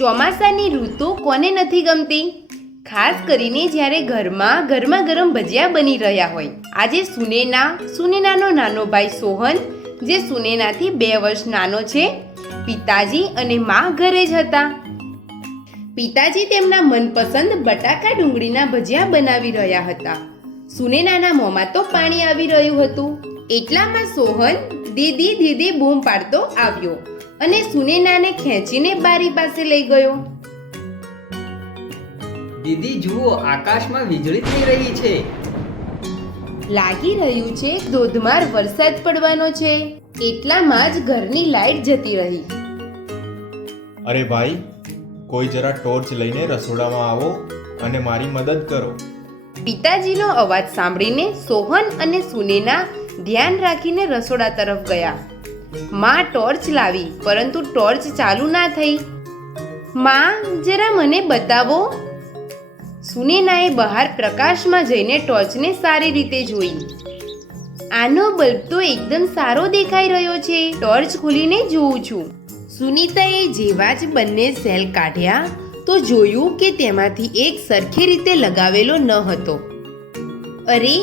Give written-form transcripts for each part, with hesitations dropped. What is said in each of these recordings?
ચોમાસાની ઋતુ કોને નથી ગમતી? ખાસ કરીને જ્યારે ઘરમાં ગરમા ગરમ ભજીયા બની રહ્યા હોય. આજે સુનેનાનો નાનો ભાઈ સોહન, જે સુનેનાથી 2 વર્ષ નાનો છે, પિતાજી અને મા ઘરે જ હતા. પિતાજી તેમના મનપસંદ બટાકા ડુંગળીના ભજીયા બનાવી રહ્યા હતા. સુનેનાના મોંમાં તો પાણી આવી રહ્યું હતું. એટલામાં સોહન દીદી દીદી બૂમ પાડતો આવ્યો અને સુનેનાને ખેંચીને બારી પાસે લઈ ગયો. દીદી જુઓ, આકાશમાં વીજળી થઈ રહી છે. લાગી રહ્યું છે ધોધમાર વરસાદ પડવાનો છે. એટલામાં જ ઘરની લાઈટ જતી રહી. અરે ભાઈ, કોઈ જરા ટોર્ચ લઈને રસોડામાં આવો અને મારી મદદ કરો. પિતાજીનો અવાજ સાંભળીને સોહન અને સુનેના ધ્યાન રાખીને રસોડા તરફ ગયા. માં ટોર્ચ લાવી, પરંતુ ટોર્ચ ચાલુ ના થઈ. માં, જરા મને બતાવો. સુનેનાએ બહાર પ્રકાશમાં જઈને ટોર્ચને સારી રીતે જોઈ. આનો બલ્બ તો એકદમ સારો દેખાઈ રહ્યો છે. ટોર્ચ ખોલીને જોઉં છું. સુનીતાએ જેવા જ બંને સેલ કાઢ્યા તો જોયું કે તેમાંથી એક સરખી રીતે લગાવેલો ન હતો. અરે,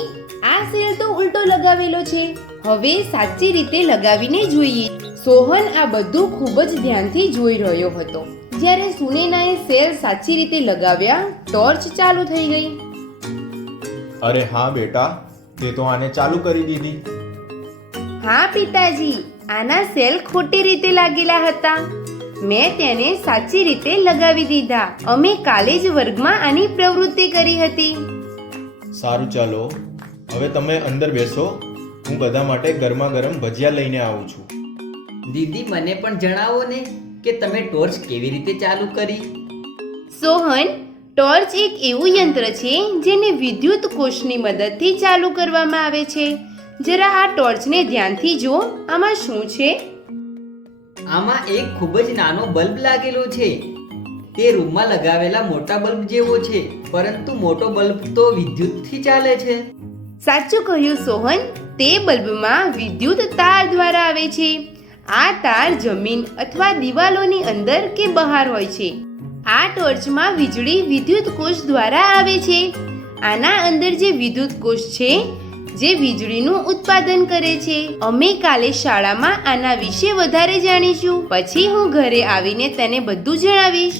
આ સેલ તો ઉલટો લગાવેલો છે. હવે સાચી રીતે લગાવીને જોઈએ. સોહન આ બધું ખૂબ જ ધ્યાનથી જોઈ રહ્યો હતો. જ્યારે સુનેનાએ સેલ સાચી રીતે લગાવ્યા, ટોર્ચ ચાલુ થઈ ગઈ. અરે હા બેટા, તે તો આને ચાલુ કરી દીધી. હા પિતાજી, આના સેલ ખોટી રીતે લાગેલા હતા. મેં તેને સાચી રીતે લગાવી દીધા. અમે કાલે જ વર્ગમાં આની પ્રવૃત્તિ કરી હતી. સારું, ચાલો હવે તમે અંદર બેસો. હું બધા માટે ગરમા ગરમ ભજીયા લઈને આવું છું. દીદી, મને પણ જણાવો ને કે તમે ટોર્ચ કેવી રીતે ચાલુ કરી? સોહન, ટોર્ચ એક એવું યંત્ર છે જેને વિદ્યુત કોષની મદદથી ચાલુ કરવામાં આવે છે. જરા આ ટોર્ચને ધ્યાનથી જો. આમાં શું છે? આમાં એક ખૂબ જ નાનો બલ્બ લાગેલો છે. તે રૂમમાં લગાવેલા મોટા બલ્બ જેવો છે, પરંતુ મોટો બલ્બ તો વિદ્યુતથી ચાલે છે. સાચું કહ્યું સોહન. તે બલ્બમાં વિદ્યુત તાર દ્વારા આવે છે. આ તાર જમીન અથવા દિવાલોની અંદર કે બહાર હોય છે. આ ટોર્ચમાં વીજળી વિદ્યુત કોષ દ્વારા આવે છે. આના અંદર જે વિદ્યુત કોષ છે, જે વીજળીનું ઉત્પાદન કરે છે. અમે કાલે શાળામાં આના વિશે વધારે જાણીશું. પછી હું ઘરે આવીને તને બધું જણાવીશ.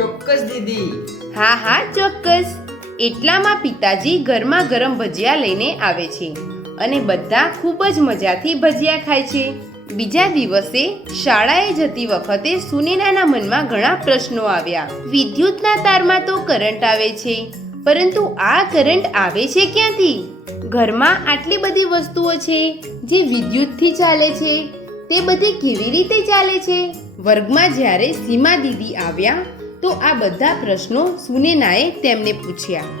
ચોક્કસ દીદી. હા હા, ચોક્કસ. એટલામાં પિતાજી ગરમા ગરમ ભજીયા લઈને આવે છે અને બધા ખૂબ જ મજાથી ભજીયા ખાય છે. બીજા દિવસે શાળાએ જતી વખતે સુનેનાના મનમાં ઘણા પ્રશ્નો આવ્યા. વિદ્યુતના તારમાં તો કરંટ આવે છે, પરંતુ આ કરંટ આવે છે ક્યાંથી? ઘરમાં આટલી બધી વસ્તુઓ છે જે વિદ્યુતથી ચાલે છે. તે બધી કેવી રીતે ચાલે છે? વર્ગમાં જ્યારે સીમા દીદી આવ્યા તો આ બધા પ્રશ્નો સુનેનાએ તેમને પૂછ્યા.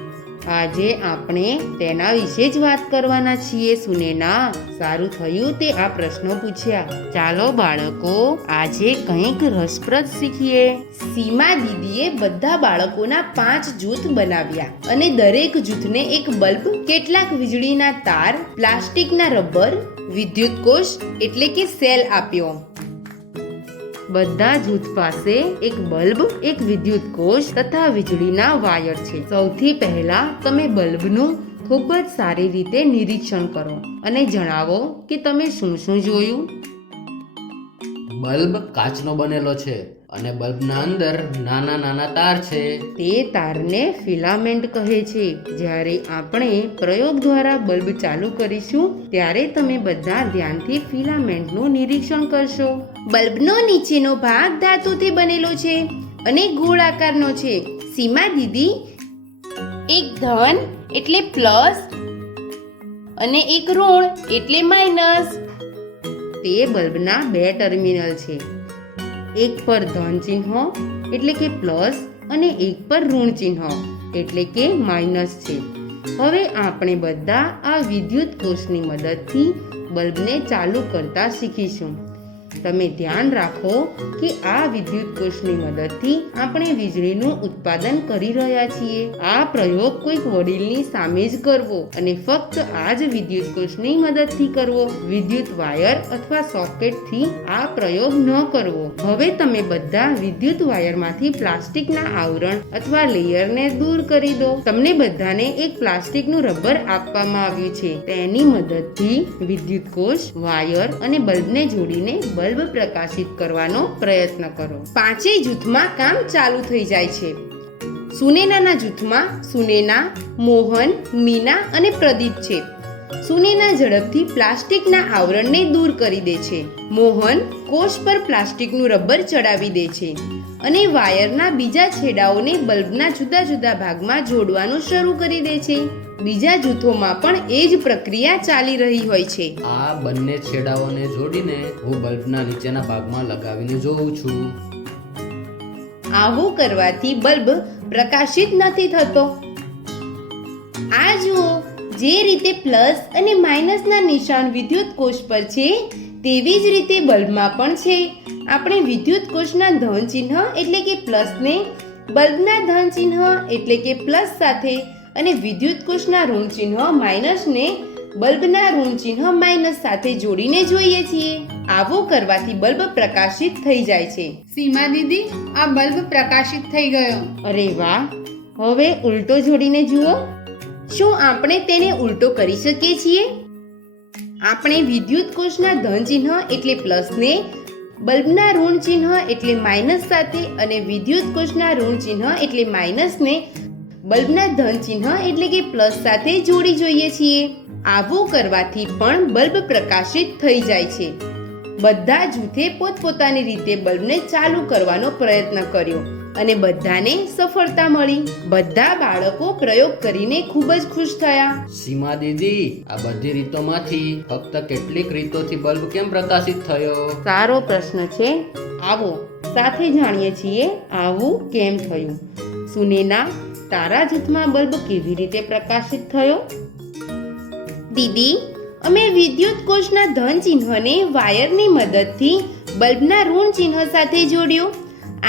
આજે આપણે તેના વિશે જ વાત કરવાના છીએ સુનેના. સારું થયું તે આ પ્રશ્નો પૂછ્યા. ચાલો બાળકો, આજે કંઈક રસપ્રદ શીખીએ. સીમા દીદીએ બધા બાળકોના 5 જૂથ બનાવ્યા અને દરેક જૂથને એક બલ્બ, કેટલાક વીજળીના તાર, પ્લાસ્ટિકના રબર, વિદ્યુત કોષ એટલે કે સેલ આપ્યો. બધા જૂથ પાસે એક બલ્બ, એક વિદ્યુત કોષ તથા વીજળીના વાયર છે. સૌથી પહેલા તમે બલ્બનું ખૂબ જ સારી રીતે નિરીક્ષણ કરો અને જણાવો કે તમે શું શું જોયું. બલ્બ કાચનો બનેલો છે અને બલ્બના અંદર નાના નાના તાર છે. તે તારને ફિલામેન્ટ કહે છે. જ્યારે આપણે પ્રયોગ દ્વારા બલ્બ ચાલુ કરીશું ત્યારે તમે બધા ધ્યાનથી ફિલામેન્ટનું નિરીક્ષણ કરશો. બલ્બનો નીચેનો ભાગ ધાતુથી બનેલો છે અને ગોળ આકારનો છે. સીમા દીદી, એક ધન એટલે પ્લસ અને એક ઋણ એટલે માઇનસ. તે બલ્બના 2 ટર્મિનલ છે. એક પર ધન ચિહ્ન એટલે કે પ્લસ અને એક પર ઋણ ચિહ્ન એટલે કે માઇનસ છે. હવે આપણે બધા આ વિદ્યુત કોષની મદદથી બલ્બને ચાલુ કરતા શીખીશું. તમે ધ્યાન રાખો કે આ વિદ્યુત કોષની મદદથી આપણે વીજળીનું ઉત્પાદન કરી રહ્યા છીએ. આ પ્રયોગ કોઈક વડીલની સામે જ કરવો અને ફક્ત આ જ વિદ્યુત કોષની મદદથી કરવો. વિદ્યુત વાયર અથવા સોકેટથી આ પ્રયોગ ન કરવો. હવે તમે બધા વિદ્યુત વાયરમાંથી પ્લાસ્ટિકના આવરણ અથવા લેયરને દૂર કરી દો. તમને બધાને એક પ્લાસ્ટિકનું રબર આપવામાં આવ્યું છે. તેની મદદથી વિદ્યુત કોષ, વાયર અને બલ્બને જોડીને બલ્બ પ્રકાશિત કરવાનો પ્રયત્ન કરો. પાંચેય જૂથમાં કામ ચાલુ થઈ જાય છે. સુનેનાના જૂથમાં સુનેના, મોહન, મીના અને પ્રદીપ છે. સુનેના ઝડપથી પ્લાસ્ટિકના આવરણને દૂર કરી દે છે. મોહન કોષ પર પ્લાસ્ટિકનું રબર ચડાવી દે છે અને વાયરના બીજા છેડાઓને બલ્બના જુદા જુદા ભાગમાં જોડવાનું શરૂ કરી દે છે. બીજા જૂથોમાં પણ એ જ પ્રક્રિયા ચાલી રહી હોય છે. આ બંને છેડાઓને જોડીને હું બલ્બના નીચેના ભાગમાં લગાવીને જોઉં છું. આવું કરવાથી બલ્બ પ્રકાશિત નથી થતો. આ જુઓ, જે રીતે પ્લસ અને માઇનસના નિશાન વિદ્યુત કોષ પર છે તેવી જ રીતે બલ્બમાં પણ છે. આપણે વિદ્યુત કોષના ધન ચિહ્ન એટલે કે પ્લસને બલ્બના ધન ચિહ્ન એટલે કે પ્લસ સાથે અને વિદ્યુત કોષના ઋણ ચિહ્ન માઇનસને બલ્બના ઋણ ચિહ્ન માઇનસ સાથે જોડીને જોઈએ છીએ. આવું કરવાથી બલ્બ પ્રકાશિત થઈ જાય છે. સીમા દીદી, આ બલ્બ પ્રકાશિત થઈ ગયો. અરે વાહ! હવે ઉલટો જોડીને જુઓ. શું આપણે તેને ઉલટો કરી શકીએ છીએ? આપણે વિદ્યુત કોષના ધન ચિહ્ન એટલે પ્લસને બલ્બના ઋણ ચિહ્ન એટલે માઇનસ સાથે અને વિદ્યુત કોષના ઋણ ચિહ્ન એટલે માઇનસને બલ્બના ધન ચિહ્ન એટલે કે પ્લસ સાથે જોડી જોઈએ છીએ. આવું કરવાથી પણ બલ્બ પ્રકાશિત થઈ જાય છે. બધા જૂથે પોતપોતાની રીતે બલ્બને ચાલુ કરવાનો પ્રયત્ન કર્યો અને બધાને સફળતા મળી. બધા બાળકો પ્રયોગ કરીને ખૂબ જ ખુશ થયા. સીમા દીદી, આ બધી રીતોમાંથી ફક્ત કેટલીક રીતોથી બલ્બ કેમ પ્રકાશિત થયો? સારો પ્રશ્ન છે. આવો સાથે જાણીએ છીએ આવું કેમ થયું. સુનેના, તારા જૂથમાં બલ્બ કેવી રીતે પ્રકાશિત થયો? દીદી, અમે વિદ્યુત કોષના ધન ચિહ્નને વાયરની મદદથી બલ્બના ઋણ ચિહ્ન સાથે જોડ્યો.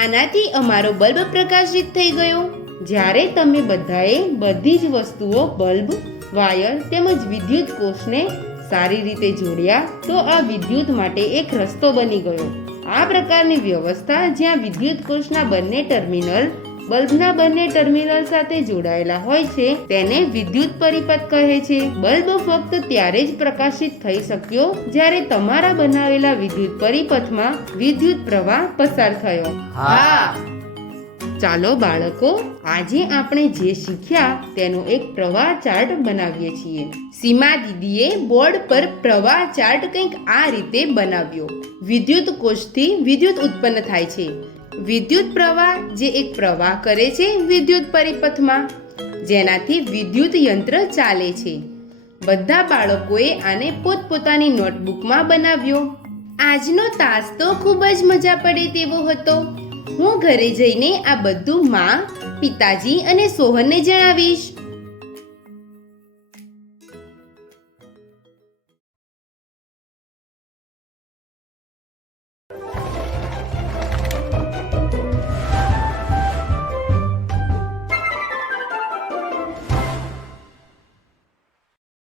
આનાથી અમારો બલ્બ પ્રકાશિત થઈ ગયો. જ્યારે તમે બધાએ બધી જ વસ્તુઓ બલ્બ, વાયર તેમજ વિદ્યુત કોષને સારી રીતે જોડ્યા તો આ વિદ્યુત માટે એક રસ્તો બની ગયો. આ પ્રકારની વ્યવસ્થા જ્યાં વિદ્યુત કોષના બંને ટર્મિનલ બલ્બના બંને ટર્મિનલ સાથે જોડાયેલા હોય છે તેને વિદ્યુત પરિપથ કહે છે. બલ્બ ફક્ત ત્યારે જ પ્રકાશિત થઈ શક્યો જ્યારે તમારા બનાવેલા વિદ્યુત પરિપથમાં વિદ્યુત પ્રવાહ પસાર થયો. હા. ચાલો બાળકો, આજે આપણે જે શીખ્યા તેનો એક પ્રવાહ ચાર્ટ બનાવીએ છીએ. સીમા દીદીએ બોર્ડ પર પ્રવાહ ચાર્ટ કંઈક આ રીતે બનાવ્યો. વિદ્યુત કોષથી વિદ્યુત ઉત્પન્ન થાય છે. વિદ્યુત પ્રવાહ જે એક પ્રવાહ કરે છે વિદ્યુત પરિપથમાં, જેનાથી વિદ્યુત યંત્ર ચાલે છે. બધા બાળકોએ આને પોતપોતાની નોટબુકમાં બનાવ્યો. આજનો તાસ તો ખૂબ જ મજા પડે તેવો હતો. હું ઘરે જઈને આ બધું માં, પિતાજી અને સોહનને જણાવીશ.